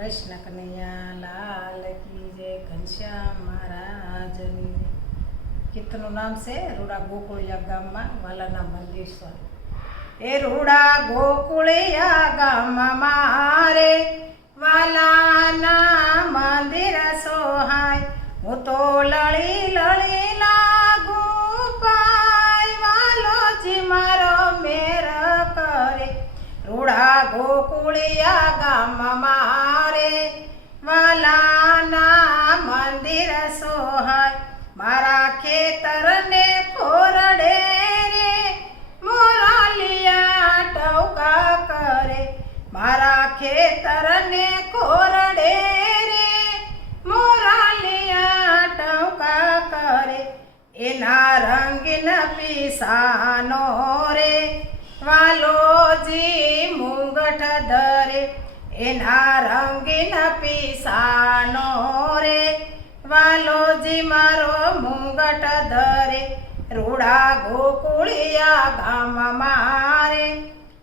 કૃષ્ણ કનૈયા લાલ કી જય ઘનશ્યામ મહારાજની. કીર્તનનું નામ છે રૂડા ગોકુળિયા ગામમાં, વાલાના મંદિર એ રૂડા ગોકુળિયા ગામમાં મારે વાલાના મંદિર રૂડા ગોકુળિયા ગામ મારે. વાલાના મંદિર સોહાય. મારા ખેતરને ખોરડે રે. મોરાલિયા ટવકા કરે. મારા ખેતરને ખોરડે રે. મોરાલિયા ટવકા કરે. એના રંગીન પીસાનો રે. વાલોજી મુંગઠ ધરે, એના રંગીન પીસાનો રે. વાલોજી મારો મુંગટ ધરે, રૂડા ગોકુળિયા ગામ મારે.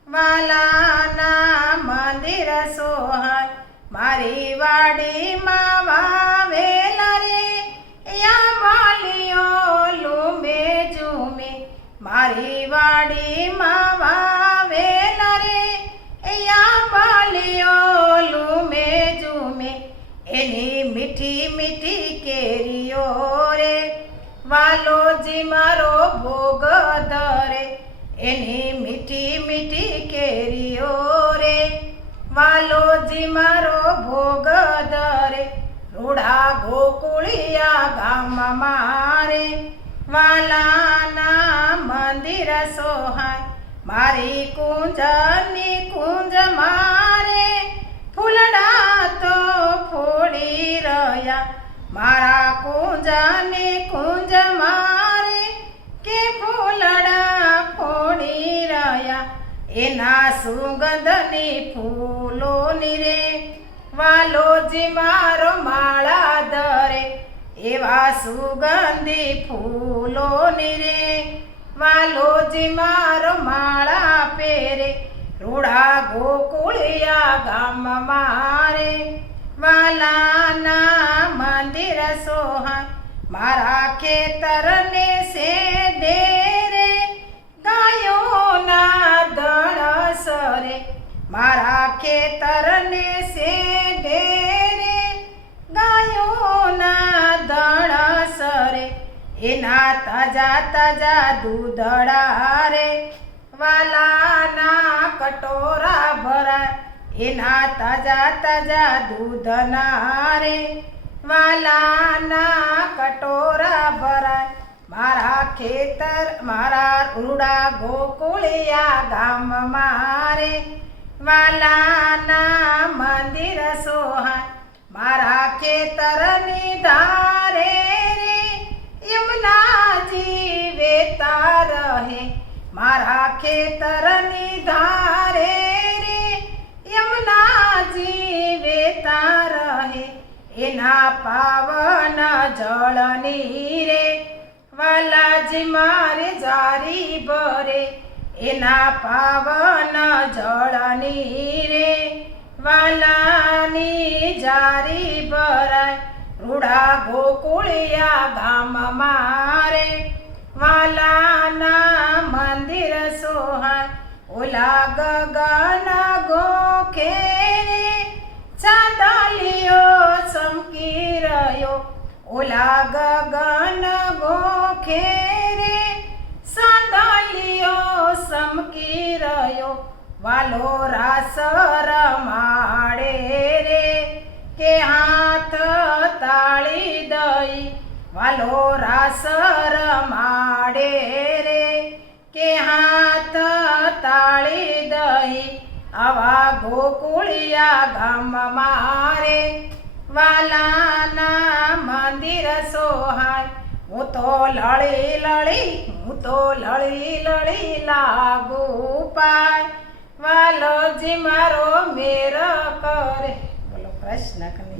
વાલાના મંદિર સોહાય, મારી વાડીમાં વાવેલ એની મીઠી મીઠી કેરીઓ રે? વાલોજી મારો ભોગ ધરે, એની મીઠી મીઠી કેરીઓ રે? વાલોજી મારો ભોગ ધરે, રૂડા ગોકુળિયા ગામમાં મારે. વાલાના મંદિર સોહાય, મારી કુંજની મારા કુંજાને કુંજ મારે કે ફૂલડા ફોડી રહ્યા? એના સુગંધની ફૂલોની રે વાલોજી મારો માળા ધરે, એવા સુગંધી ફૂલોની રે વાલોજી મારો માળા પહેરે રૂડા ગોકુળિયા ગામ મારે. વાલાના મંદિર સોહાય મારા ખેતરને સે ડેરે ગાયોના દળ સરે. મારા ખેતરને સે ડેરે ગાયોના દળ સરે. એના તાજા તાજા દૂધડા રે વાલાના કટોરા ભરા એના તાજા તાજા દૂધના રે વાલાના કટોરા ભરાય. મારા ખેતર, મારા ઉડા ગોકુળિયા ગામ મારે. વાલાના મંદિર સોહાય. મારા ખેતરની ધારે રે. યમુનાજી વેતા રહે મારા ખેતરની ધારે એના પાવન જળની રે, વાલાજી મારે જારી ભરે, એના પાવન જળની રે. વાલાની જારી ભરાય, રૂડા ગોકુળિયા ગામ મારે. વાલાના મંદિર સોહાય, ઓલા ગગન ગોખે. ચાંદલિયો ચમકી રહ્યો ઓલા ગગન ગોખે રે સાંદલિયો ચમકી રહ્યો વાલો રાસ રમાડે રે. કે હાથ તાળી દઈ વાલો રાસ રમાડે રે. કે હાથ તાળી દઈ આવા ગોકુળિયા ગામમાં મારે, વાલાના મંદિર સોહાય. હું તો લળી લળી, હું તો લળી લળી લાગુ પાય. વાલોજી મારો મેર કરે. બોલો કૃષ્ણ કનૈયા